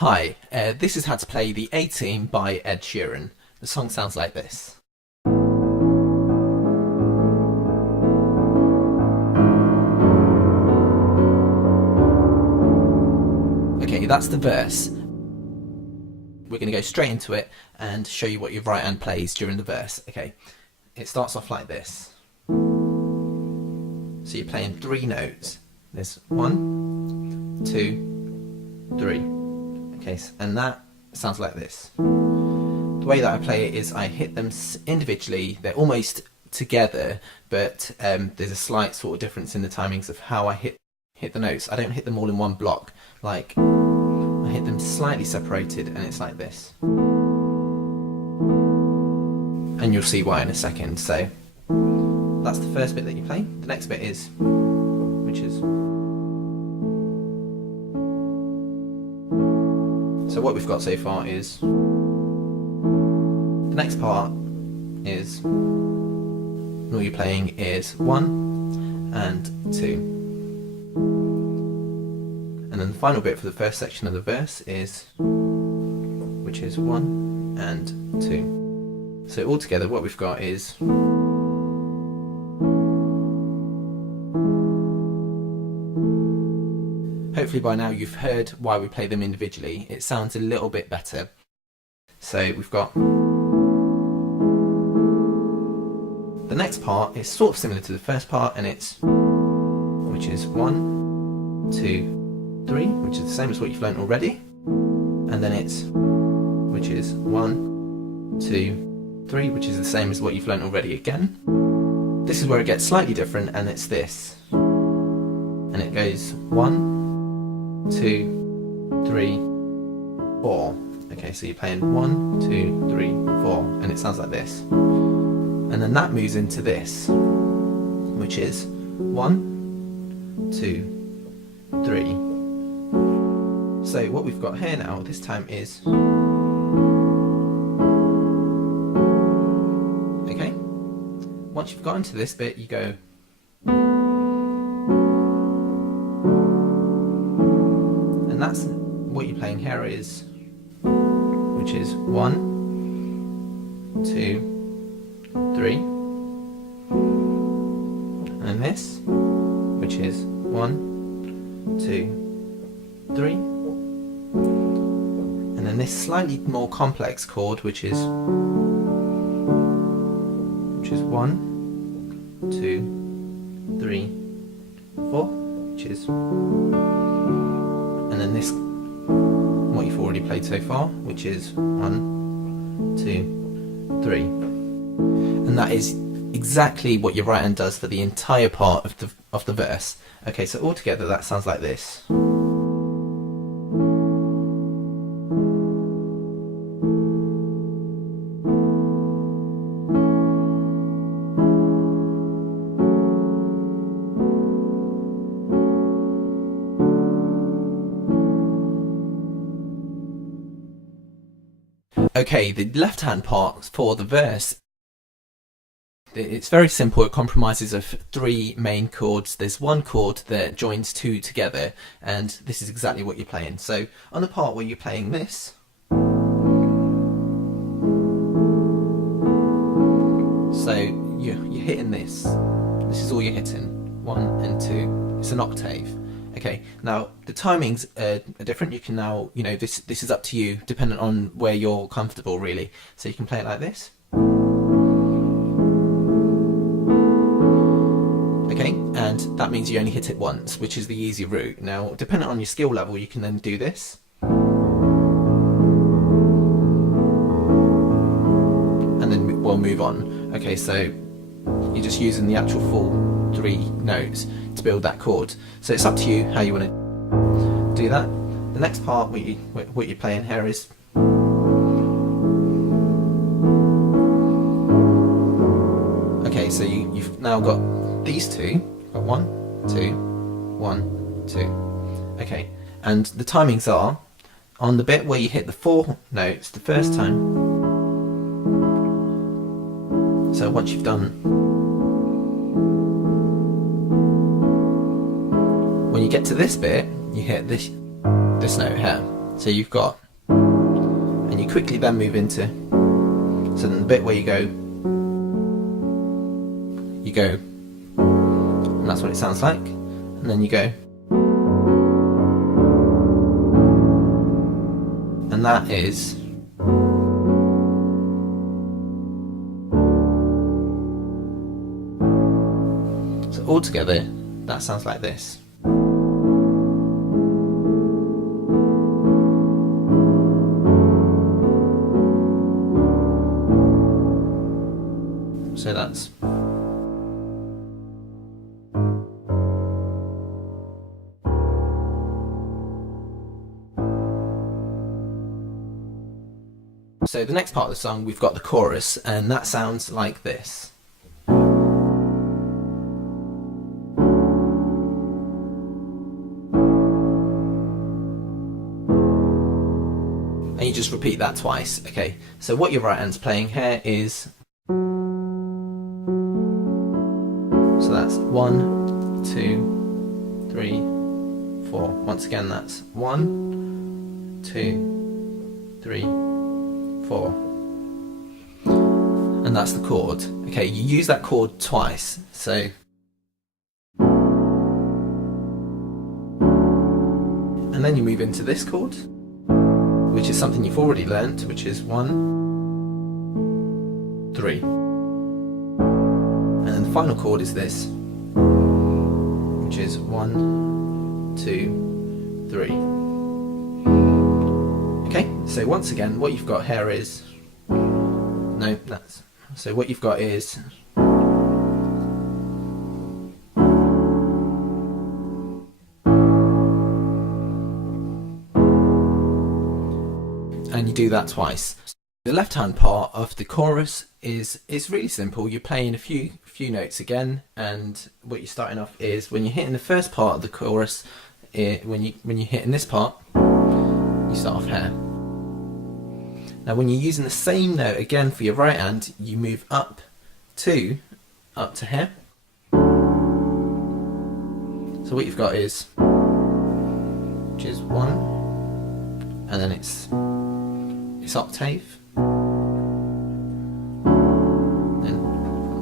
Hi, this is how to play the A-Team by Ed Sheeran. The song sounds like this. Okay, that's the verse. We're going to go straight into it and show you what your right hand plays during the verse. Okay, it starts off like this. So you're playing three notes. There's 1, 2, 3. Okay, and that sounds like this. The way that I play it is I hit them individually. They're almost together, but there's a slight sort of difference in the timings of how I hit the notes. I don't hit them all in one block. Like, I hit them slightly separated, and it's like this. And you'll see why in a second. So that's the first bit that you play. The next bit is, which is. So what we've got so far is, the next part is, all you're playing is 1 and 2. And then the final bit for the first section of the verse is, which is 1 and 2. So altogether what we've got is, hopefully by now you've heard why we play them individually. It sounds a little bit better. So we've got, the next part is sort of similar to the first part, and it's, which is 1, 2, 3, which is the same as what you've learnt already. And then it's, which is 1, 2, 3, which is the same as what you've learnt already again. This is where it gets slightly different, and it's this. And it goes 1, 2, 3, 4. Okay, so you're playing 1, 2, 3, 4, and it sounds like this. And then that moves into this, which is 1, 2, 3. So what we've got here now, this time is, okay, once you've got into this bit, you go, and that's what you're playing here is, which is 1, 2, 3, and this, which is 1, 2, 3, and then this slightly more complex chord, which is 1, 2, 3, 4, which is, and then this, what you've already played so far, which is 1, 2, 3. And that is exactly what your right hand does for the entire part of the verse. Okay, so altogether that sounds like this. Okay, the left hand part for the verse, it's very simple. It compromises of three main chords. There's one chord that joins two together, and this is exactly what you're playing. So on the part where you're playing this, so you're hitting this. This is all you're hitting. 1 and 2. It's an octave. Okay, now the timings are different. You can now, this is up to you, dependent on where you're comfortable, really. So you can play it like this. Okay, and that means you only hit it once, which is the easy route. Now, depending on your skill level, you can then do this. And then we'll move on. Okay, so you're just using the actual full 3 notes to build that chord. So it's up to you how you want to do that. The next part, what you're playing here is, okay, so you've now got these two. You've got 1, 2, 1, 2. Okay, and the timings are on the bit where you hit the 4 notes the first time. So once you've done, when you get to this bit, you hit this note here. So you've got, and you quickly then move into, so then the bit where you go, and that's what it sounds like, and then you go, and that is, so all together that sounds like this. So that's so the next part of the song we've got the chorus, and that sounds like this. And you just repeat that twice. Okay, so what your right hand's playing here is, so that's 1, 2, 3, 4. Once again, that's 1, 2, 3, 4. And that's the chord. Okay, you use that chord twice. So and then you move into this chord, which is something you've already learnt, which is 1, 3. And then the final chord is this, which is 1, 2, 3. Okay, so once again, what you've got here is, no, that's, so what you've got is, and you do that twice. The left hand part of the chorus is really simple. You're playing a few notes again, and what you're starting off is, when you're hitting the first part of the chorus, when you're hitting this part, you start off here. Now when you're using the same note again for your right hand, you move up to here. So what you've got is, which is 1, and then it's octave, then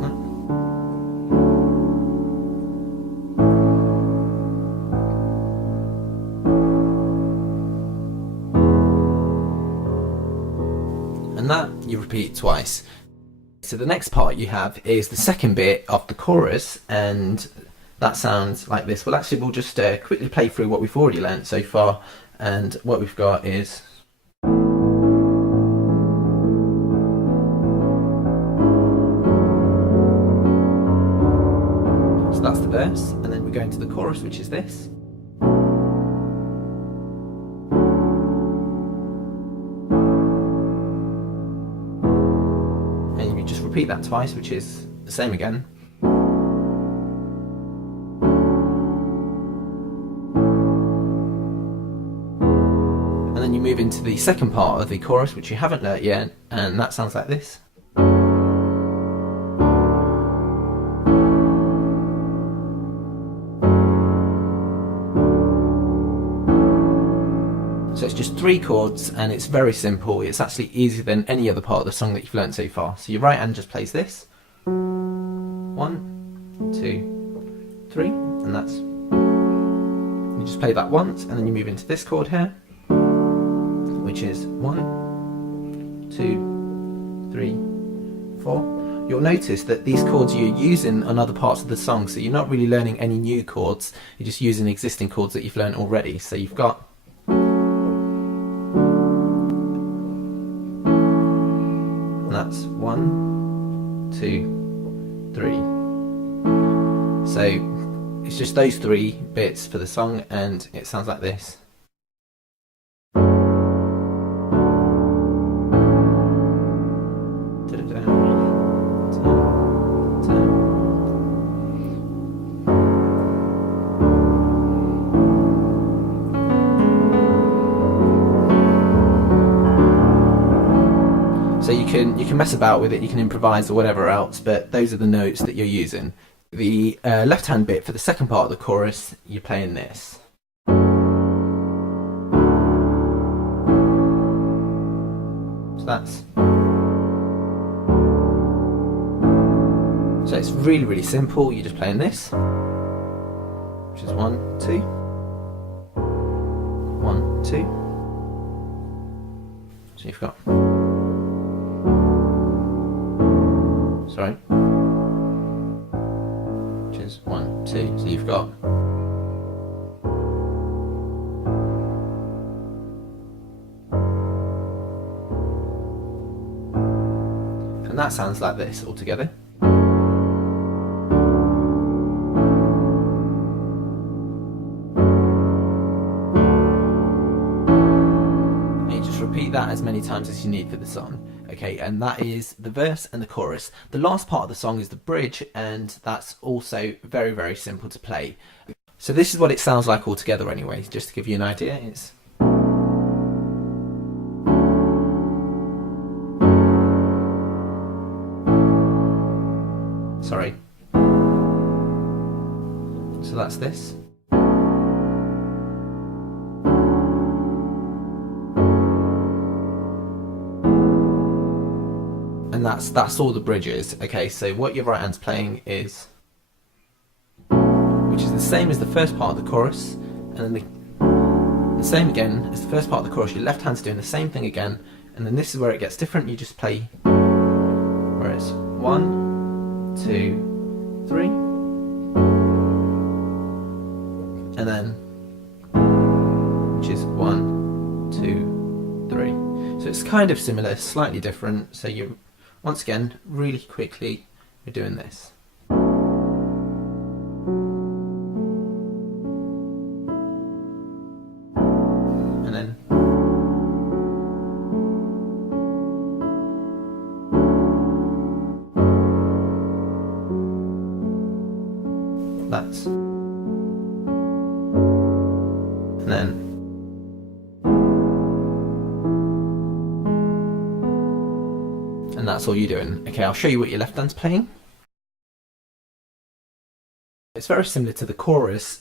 that. And that you repeat twice. So the next part you have is the second bit of the chorus, and that sounds like this. Well, actually we'll just quickly play through what we've already learnt so far, and what we've got is, so that's the verse, and then we go into the chorus, which is this. And you just repeat that twice, which is the same again. And then you move into the second part of the chorus, which you haven't learnt yet, and that sounds like this. So it's just 3 chords, and it's very simple. It's actually easier than any other part of the song that you've learnt so far. So your right hand just plays this. 1, 2, 3, and that's, you just play that once, and then you move into this chord here, which is 1, 2, 3, 4. You'll notice that these chords you're using on other parts of the song, so you're not really learning any new chords, you're just using existing chords that you've learnt already. So you've got, and that's 1, 2, 3. So it's just those 3 bits for the song, and it sounds like this. So you can mess about with it, you can improvise or whatever else, but those are the notes that you're using. The left hand bit for the second part of the chorus, you're playing this. that's... So it's really, really simple. You're just playing this, which is 1, 2, 1, 2. So you've got... Sorry. Which is 1, 2. So you've got... And that sounds like this all together. Repeat that as many times as you need for the song. Okay, and that is the verse and the chorus. The last part of the song is the bridge, and that's also very, very simple to play. So this is what it sounds like all together anyway, just to give you an idea. It's... Sorry. So that's this. And that's all the bridges. Okay, so what your right hand's playing is, which is the same as the first part of the chorus, and then the same again as the first part of the chorus. Your left hand's doing the same thing again, and then this is where it gets different. You just play where it's 1, 2, 3, and then which is 1, 2, 3. So it's kind of similar, slightly different. So you, once again, really quickly, we're doing this. And then that's, and then and that's all you're doing. Okay, I'll show you what your left hand's playing. It's very similar to the chorus,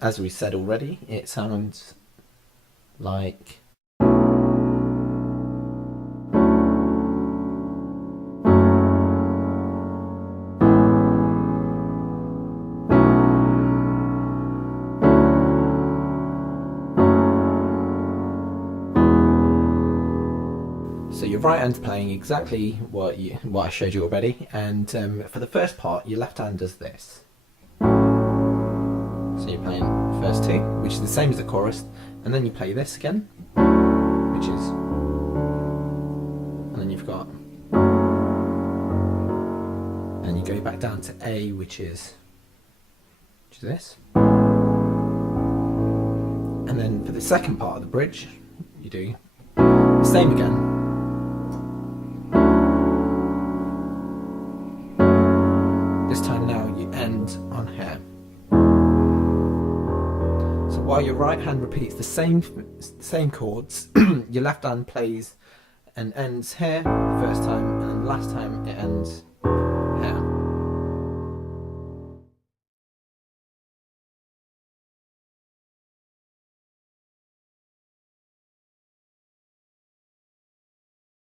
as we said already. It sounds like... So your right hand's playing exactly what I showed you already, and for the first part, your left hand does this. So you're playing the first two, which is the same as the chorus, and then you play this again, which is, and then you've got, and you go back down to A, which is this, and then for the second part of the bridge, you do the same again. This time now you end on here. So while your right hand repeats the same chords, your left hand plays and ends here the first time, and then last time it ends